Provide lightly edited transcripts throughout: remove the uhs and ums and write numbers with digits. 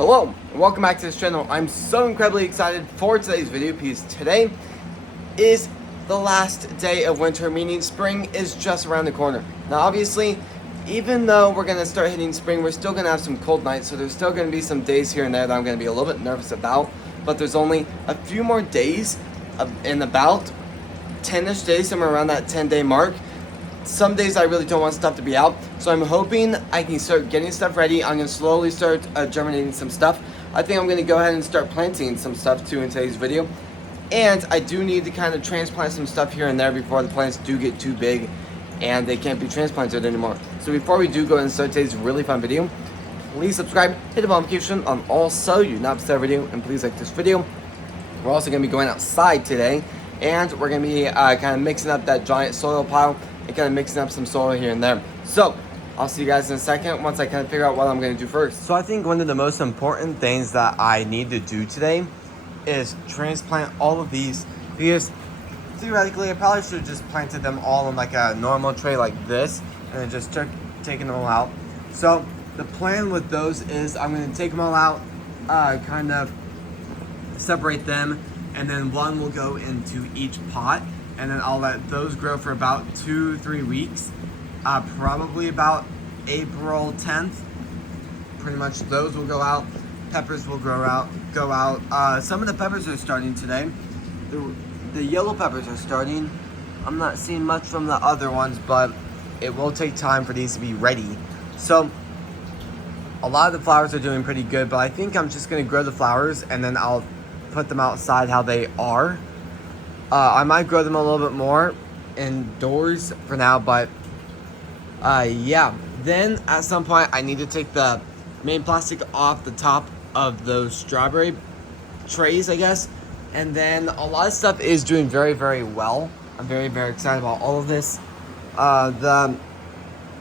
Hello, and welcome back to this channel. I'm so incredibly excited for today's video because today is the last day of winter, meaning spring is just around the corner. Now obviously, even though we're going to start hitting spring, we're still going to have some cold nights, so there's still going to be some days here and there that I'm going to be a little bit nervous about, but there's only a few more days in about 10-ish days, somewhere around that 10-day mark. Some days I really don't want stuff to be out, so I'm hoping I can start getting stuff ready. I'm going to slowly start germinating some stuff. I think I'm going to go ahead and start planting some stuff too in today's video. And I do need to kind of transplant some stuff here and there before the plants do get too big and they can't be transplanted anymore. So before we do go ahead and start today's really fun video, please subscribe, hit the bell notification on all so you not miss a video, and please like this video. We're also going to be going outside today, and we're going to be kind of mixing up that giant soil pile and kind of mixing up some soil here and there. So I'll see you guys in a second once I kind of figure out what I'm going to do first. So I think one of the most important things that I need to do today is transplant all of these, because theoretically I probably should have just planted them all in like a normal tray like this and then just taking them all out. So the plan with those is I'm going to take them all out, kind of separate them, and then one will go into each pot, and then I'll let those grow for about 2-3 weeks, probably about April 10th. Pretty much those will go out. Peppers will go out. Some of the peppers are starting today. The yellow peppers are starting. I'm not seeing much from the other ones, but it will take time for these to be ready. So a lot of the flowers are doing pretty good, but I think I'm just going to grow the flowers and then I'll put them outside how they are. I might grow them a little bit more indoors for now, but yeah. Then at some point I need to take the main plastic off the top of those strawberry trays, I guess. And then a lot of stuff is doing very, very well. I'm very, very excited about all of this. The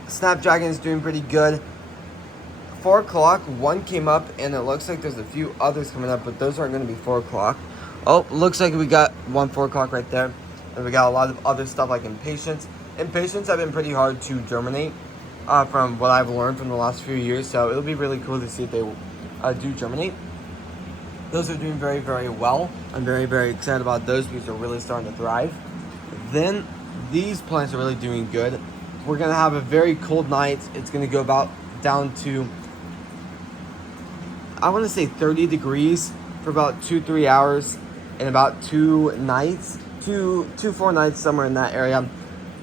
Snapdragon is doing pretty good. 4 o'clock, one came up, and it looks like there's a few others coming up, but those aren't going to be 4 o'clock. Oh, looks like we got one 4 o'clock right there. And we got a lot of other stuff like impatiens. Impatiens have been pretty hard to germinate from what I've learned from the last few years, so it'll be really cool to see if they do germinate. Those are doing very, very well. I'm very, very excited about those because they're really starting to thrive. Then these plants are really doing good. We're going to have a very cold night. It's going to go about down to, I want to say 30 degrees for about 2-3 hours and about 2 nights, 4 nights, somewhere in that area.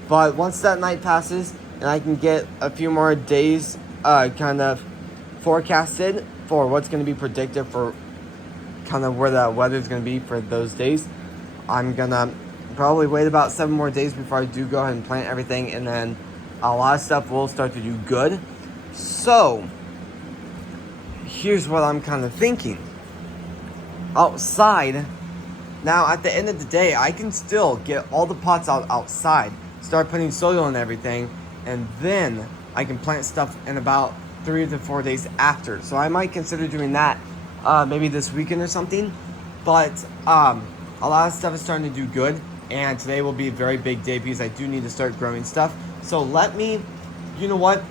But once that night passes and I can get a few more days kind of forecasted for what's going to be predicted for kind of where the weather is going to be for those days, I'm going to probably wait about 7 more days before I do go ahead and plant everything, and then a lot of stuff will start to do good. So here's what I'm kind of thinking. Outside, now at the end of the day, I can still get all the pots out outside, start putting soil and everything, and then I can plant stuff in about 3 to 4 days after. So I might consider doing that maybe this weekend or something. But a lot of stuff is starting to do good, and today will be a very big day because I do need to start growing stuff. So you know what?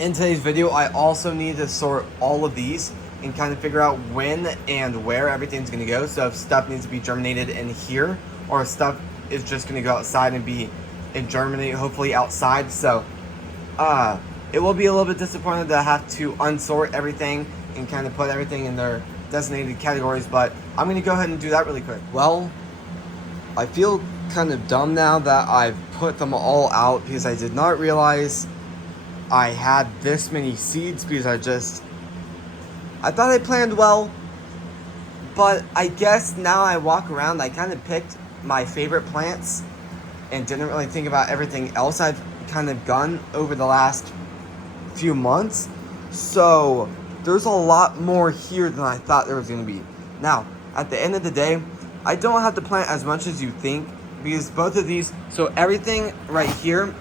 In today's video, I also need to sort all of these and kind of figure out when and where everything's going to go. So if stuff needs to be germinated in here, or stuff is just going to go outside and germinate hopefully outside. So it will be a little bit disappointed to have to unsort everything and kind of put everything in their designated categories, but I'm going to go ahead and do that really quick. Well, I feel kind of dumb now that I've put them all out because I did not realize I had this many seeds, because I thought I planned well, but I guess now I walk around, I kind of picked my favorite plants and didn't really think about everything else I've kind of done over the last few months. So there's a lot more here than I thought there was going to be. Now, at the end of the day, I don't have to plant as much as you think, because both of these, so everything right here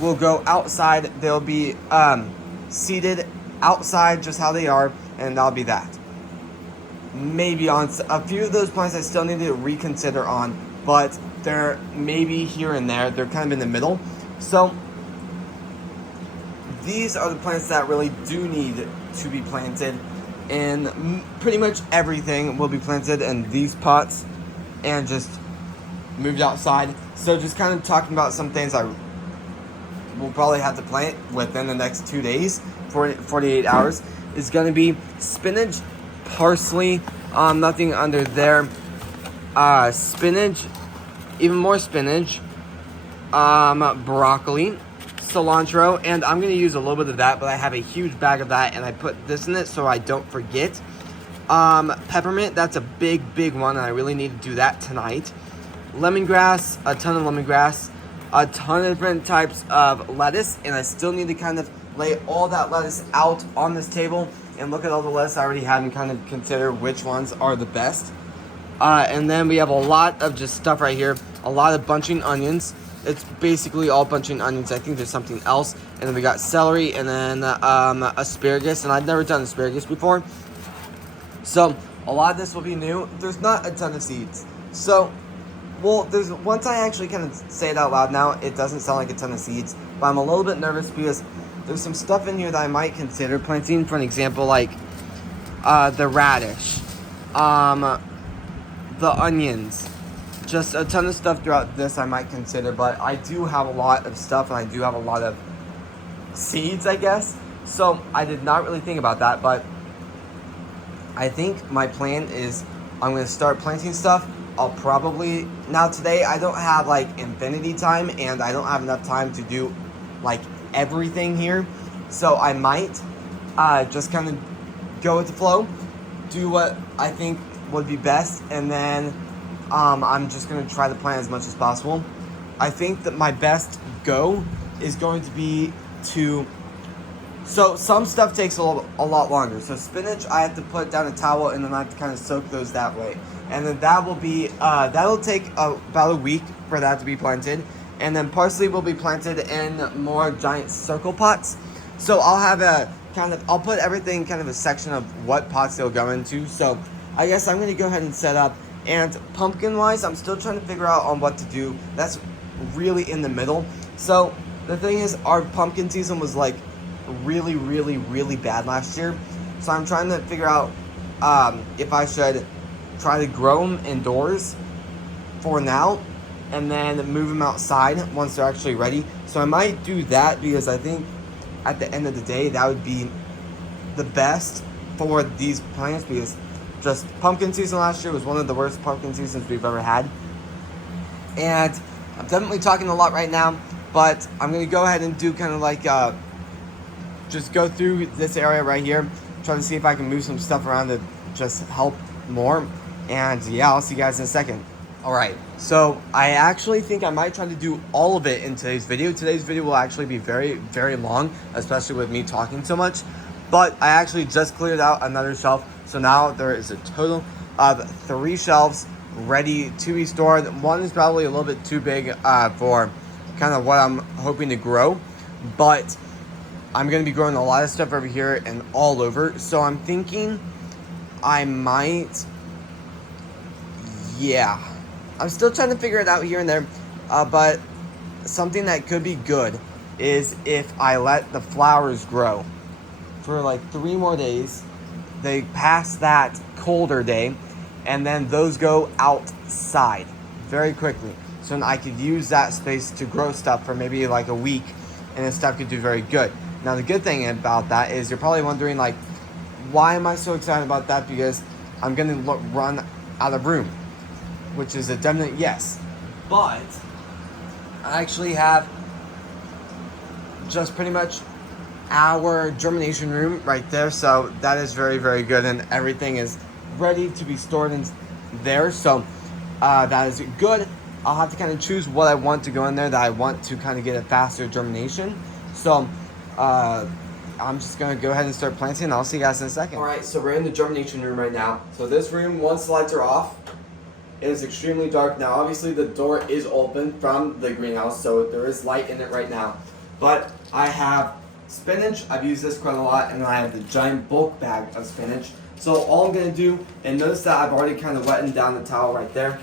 will go outside. They'll be seeded outside just how they are, and that'll be that. Maybe on a few of those plants I still need to reconsider on, but they're maybe here and there. They're kind of in the middle. So these are the plants that really do need to be planted. and pretty much everything will be planted in these pots and just moved outside. So just kind of talking about some things I will probably have to plant within the next 2 days, 48 hours, is going to be spinach, parsley, nothing under there, spinach, even more spinach, broccoli, cilantro, and I'm going to use a little bit of that, but I have a huge bag of that, and I put this in it so I don't forget. Peppermint, that's a big one, and I really need to do that tonight. Lemongrass, a ton of lemongrass, a ton of different types of lettuce, and I still need to kind of lay all that lettuce out on this table and look at all the lettuce I already have and kind of consider which ones are the best. And then we have a lot of just stuff right here, a lot of bunching onions. It's basically all bunching onions. I think there's something else. And then we got celery and then asparagus, and I've never done asparagus before. So a lot of this will be new. There's not a ton of seeds. So, well, once I actually kind of say it out loud now, it doesn't sound like a ton of seeds, but I'm a little bit nervous because there's some stuff in here that I might consider planting. For an example, like the radish, the onions, just a ton of stuff throughout this I might consider, but I do have a lot of stuff and I do have a lot of seeds, I guess. So I did not really think about that, but I think my plan is I'm going to start planting stuff. I'll probably, now today I don't have like infinity time and I don't have enough time to do like everything here. So I might just kind of go with the flow, do what I think would be best, and then I'm just going to try to plan as much as possible. I think that my best go is going to be to, so some stuff takes a lot longer. So spinach, I have to put down a towel and then I have to kind of soak those that way. And then that will be, that'll take about a week for that to be planted. And then parsley will be planted in more giant circle pots. So I'll have I'll put everything kind of a section of what pots they'll go into. So I guess I'm going to go ahead and set up. And pumpkin wise, I'm still trying to figure out on what to do. That's really in the middle. So the thing is, our pumpkin season was like really bad last year. So I'm trying to figure out if I should try to grow them indoors for now and then move them outside once they're actually ready. So I might do that because I think at the end of the day that would be the best for these plants, because just pumpkin season last year was one of the worst pumpkin seasons we've ever had. And I'm definitely talking a lot right now, but I'm going to go ahead and do kind of like just go through this area right here, try to see if I can move some stuff around to just help more. And yeah, I'll see you guys in a second. Alright, so I actually think I might try to do all of it in today's video. Today's video will actually be very long, especially with me talking so much. But I actually just cleared out another shelf, so now there is a total of 3 shelves ready to be stored. One is probably a little bit too big for kind of what I'm hoping to grow, but I'm going to be growing a lot of stuff over here and all over. So I'm thinking I might, yeah, I'm still trying to figure it out here and there, but something that could be good is if I let the flowers grow for like 3 more days. They pass that colder day, and then those go outside very quickly. So then I could use that space to grow stuff for maybe like a week, and then stuff could do very good. Now the good thing about that is you're probably wondering like, why am I so excited about that? Because I'm gonna run out of room, which is a definite yes. But I actually have just pretty much our germination room right there, so that is very good, and everything is ready to be stored in there. So that is good. I'll have to kind of choose what I want to go in there that I want to kind of get a faster germination. So I'm just gonna go ahead and start planting, and I'll see you guys in a second. Alright, so we're in the germination room right now. So this room, once the lights are off, it is extremely dark. Now obviously the door is open from the greenhouse, so there is light in it right now. But I have spinach, I've used this quite a lot, and then I have the giant bulk bag of spinach. So all I'm going to do, and notice that I've already kind of wetted down the towel right there.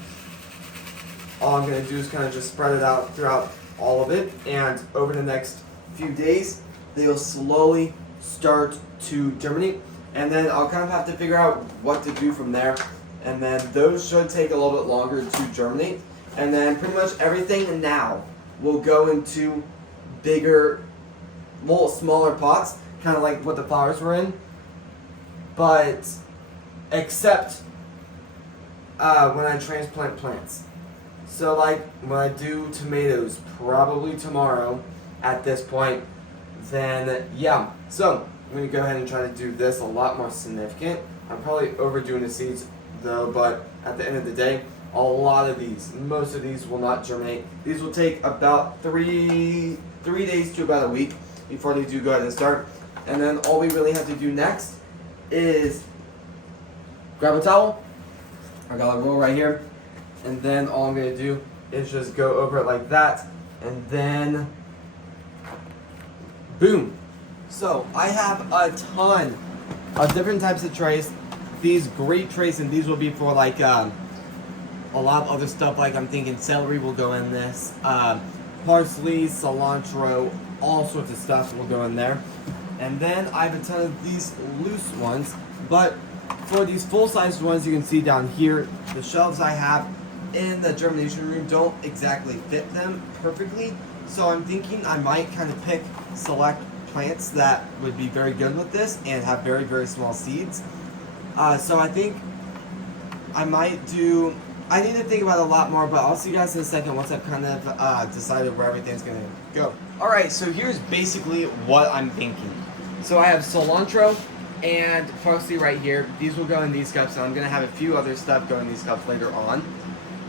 All I'm going to do is kind of just spread it out throughout all of it, and over the next few days, they'll slowly start to germinate. and then I'll kind of have to figure out what to do from there. And then those should take a little bit longer to germinate. And then pretty much everything now will go into bigger, smaller pots, kind of like what the flowers were in. But except when I transplant plants. So like when I do tomatoes, probably tomorrow at this point, then yeah. So I'm going to go ahead and try to do this a lot more significant. I'm probably overdoing the seeds though, but at the end of the day, most of these will not germinate. These will take about three days to about a week before they do go ahead and start. And then all we really have to do next is grab a towel. I got a roll right here. And then all I'm going to do is just go over it like that. And then, boom. So I have a ton of different types of trays. These great trays, and these will be for like a lot of other stuff. Like I'm thinking celery will go in this. Parsley, cilantro, all sorts of stuff will go in there. And then I have a ton of these loose ones. But for these full-sized ones, you can see down here, the shelves I have in the germination room don't exactly fit them perfectly. So I'm thinking I might kind of select plants that would be very good with this and have very, very small seeds. So I think I might do, I need to think about it a lot more, but I'll see you guys in a second once I've kind of decided where everything's going to go. Alright, so here's basically what I'm thinking. So I have cilantro and parsley right here. These will go in these cups, and I'm going to have a few other stuff go in these cups later on.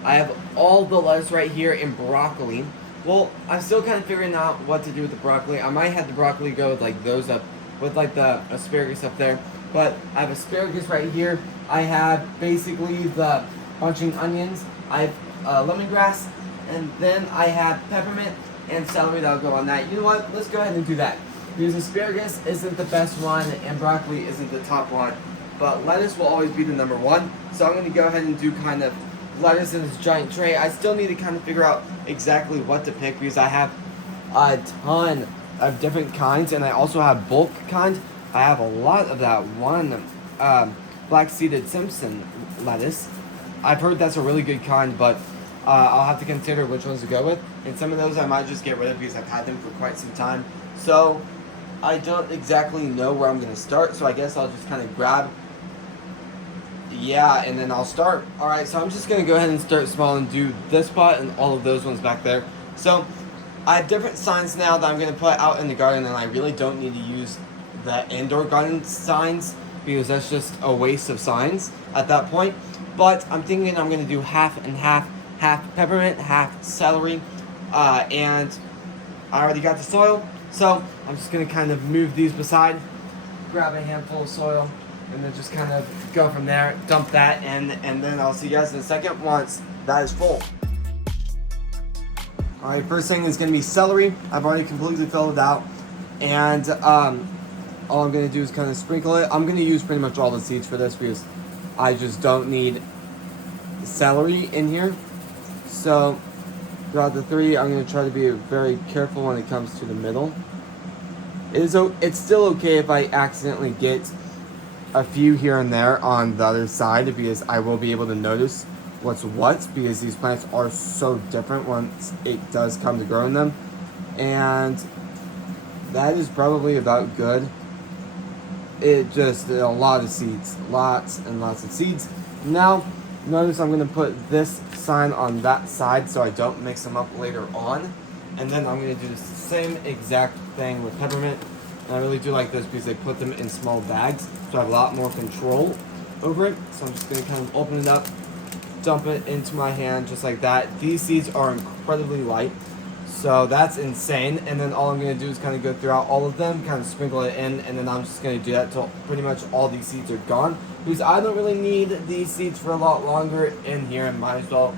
I have all the lettuce right here and broccoli. Well, I'm still kind of figuring out what to do with the broccoli. I might have the broccoli go with like those up, with like the asparagus up there. But I have asparagus right here. I have basically the bunching onions. I have lemongrass, and then I have peppermint and celery that'll go on that. You know what? Let's go ahead and do that. Because asparagus isn't the best one and broccoli isn't the top one. But lettuce will always be the number one. So I'm going to go ahead and do kind of lettuce in this giant tray. I still need to kind of figure out exactly what to pick because I have a ton of different kinds, and I also have bulk kind. I have a lot of that one black-seeded Simpson lettuce. I've heard that's a really good kind, but I'll have to consider which ones to go with. And some of those I might just get rid of because I've had them for quite some time. So I don't exactly know where I'm going to start, so I guess I'll just kind of grab, yeah, and then I'll start. Alright, so I'm just going to go ahead and start small and do this pot and all of those ones back there. So I have different signs now that I'm going to put out in the garden, and I really don't need to use the indoor garden signs because that's just a waste of signs at that point. But I'm thinking I'm going to do half and half, half peppermint, half celery, and I already got the soil. So I'm just going to kind of move these beside, grab a handful of soil, and then just kind of go from there, dump that in, and then I'll see you guys in a second once that is full. Alright, first thing is going to be celery. I've already completely filled it out, and all I'm going to do is kind of sprinkle it. I'm going to use pretty much all the seeds for this because I just don't need celery in here. So throughout the three, I'm going to try to be very careful when it comes to the middle. It's still okay if I accidentally get a few here and there on the other side because I will be able to notice what's what because these plants are so different once it does come to growing them. And that is probably about good. It just, a lot of seeds, lots and lots of seeds. Now, notice I'm going to put this sign on that side so I don't mix them up later on. And then I'm going to do the same exact thing with peppermint. And I really do like this because they put them in small bags, so I have a lot more control over it. So I'm just going to kind of open it up, dump it into my hand just like that. These seeds are incredibly light, so that's insane. And then all I'm going to do is kind of go throughout all of them, kind of sprinkle it in, and then I'm just going to do that until pretty much all these seeds are gone. Because I don't really need these seeds for a lot longer in here, and might as well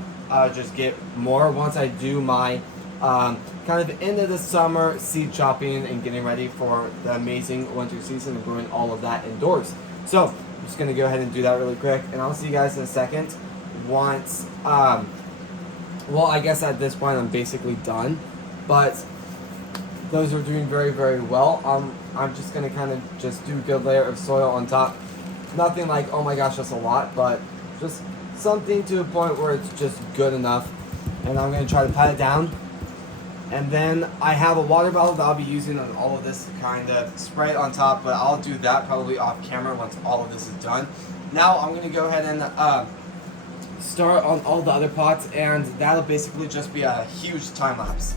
just get more once I do my kind of end of the summer seed chopping and getting ready for the amazing winter season and growing all of that indoors. So I'm just going to go ahead and do that really quick, and I'll see you guys in a second once, well, I guess at this point I'm basically done, but those are doing very, very well. I'm just gonna kind of just do a good layer of soil on top. Nothing like, oh my gosh, that's a lot, but just something to a point where it's just good enough. And I'm gonna try to pat it down. And then I have a water bottle that I'll be using on all of this to kind of spray it on top, but I'll do that probably off camera once all of this is done. Now I'm gonna go ahead and start on all the other pots, and that'll basically just be a huge time lapse.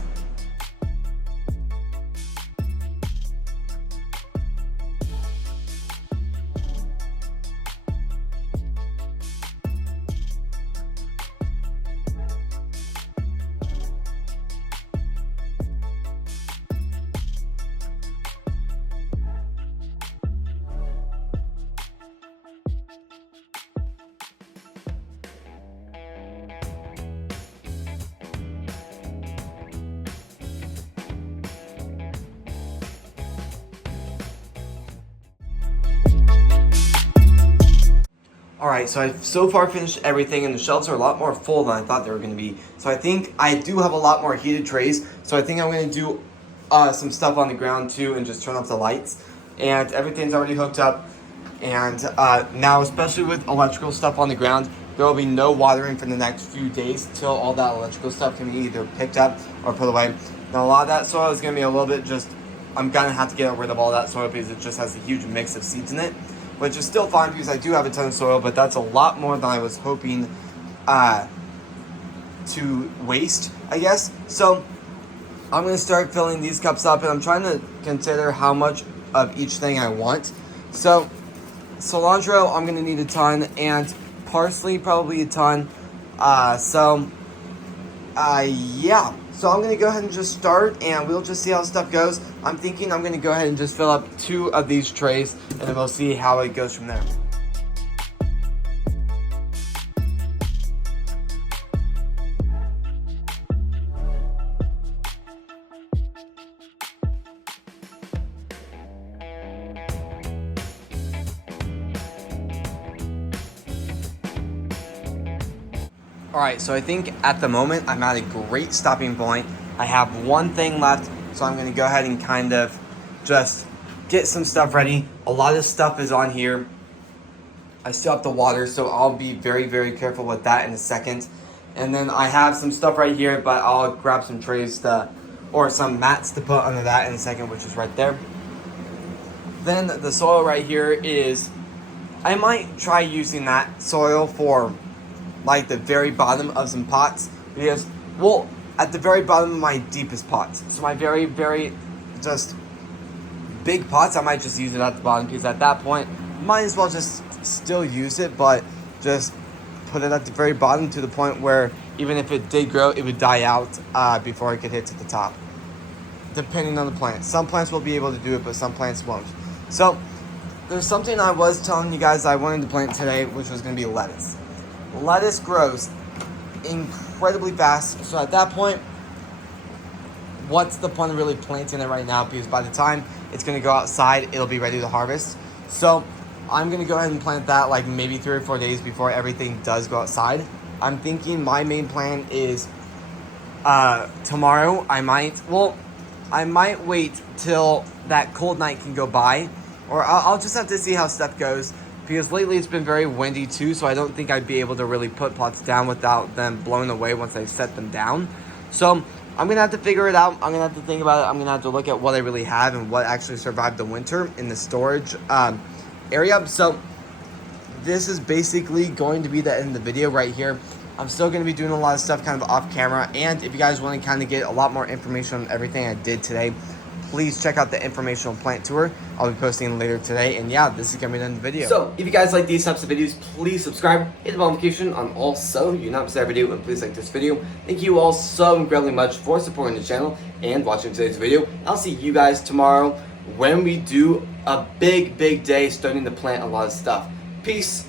Alright, so I've so far finished everything, and the shelves are a lot more full than I thought they were going to be. So I think I do have a lot more heated trays, so I think I'm going to do some stuff on the ground too and just turn off the lights. And everything's already hooked up, and now, especially with electrical stuff on the ground, there will be no watering for the next few days till all that electrical stuff can be either picked up or put away. Now a lot of that soil is going to be a little bit just, I'm going to have to get rid of all that soil because it just has a huge mix of seeds in it. Which is still fine because I do have a ton of soil, but that's a lot more than I was hoping to waste, I guess. So I'm going to start filling these cups up, and I'm trying to consider how much of each thing I want. So cilantro, I'm going to need a ton, and parsley, probably a ton. Yeah. So I'm going to go ahead and just start, and we'll just see how stuff goes. I'm thinking I'm going to go ahead and just fill up 2 of these trays, and then we'll see how it goes from there. Alright, so I think at the moment I'm at a great stopping point. I have one thing left, so I'm going to go ahead and kind of just get some stuff ready. A lot of stuff is on here. I still have to water, so I'll be very, very careful with that in a second. And then I have some stuff right here, but I'll grab some trays or some mats to put under that in a second, which is right there. Then the soil right here is, I might try using that soil for like the very bottom of some pots, because, well, at the very bottom of my deepest pots. So my very, very just big pots, I might just use it at the bottom, because at that point, might as well just still use it, but just put it at the very bottom to the point where even if it did grow, it would die out before it could hit to the top, depending on the plant. Some plants will be able to do it, but some plants won't. So there's something I was telling you guys I wanted to plant today, which was going to be lettuce. Lettuce grows incredibly fast, so at that point, what's the point of really planting it right now? Because by the time it's going to go outside, it'll be ready to harvest. So I'm going to go ahead and plant that like maybe 3 or 4 days before everything does go outside. I'm thinking my main plan is tomorrow I might wait till that cold night can go by, or I'll just have to see how stuff goes. Because lately it's been very windy too, so I don't think I'd be able to really put pots down without them blowing away once I set them down. So I'm going to have to figure it out. I'm going to have to think about it. I'm going to have to look at what I really have and what actually survived the winter in the storage area. So this is basically going to be the end of the video right here. I'm still going to be doing a lot of stuff kind of off camera. And if you guys want to kind of get a lot more information on everything I did today, please check out the informational plant tour. I'll be posting later today. And yeah, this is going to be the end of the video. So if you guys like these types of videos, please subscribe, hit the bell notification on all so you not miss every video, and please like this video. Thank you all so incredibly much for supporting the channel and watching today's video. I'll see you guys tomorrow when we do a big day starting to plant a lot of stuff. Peace.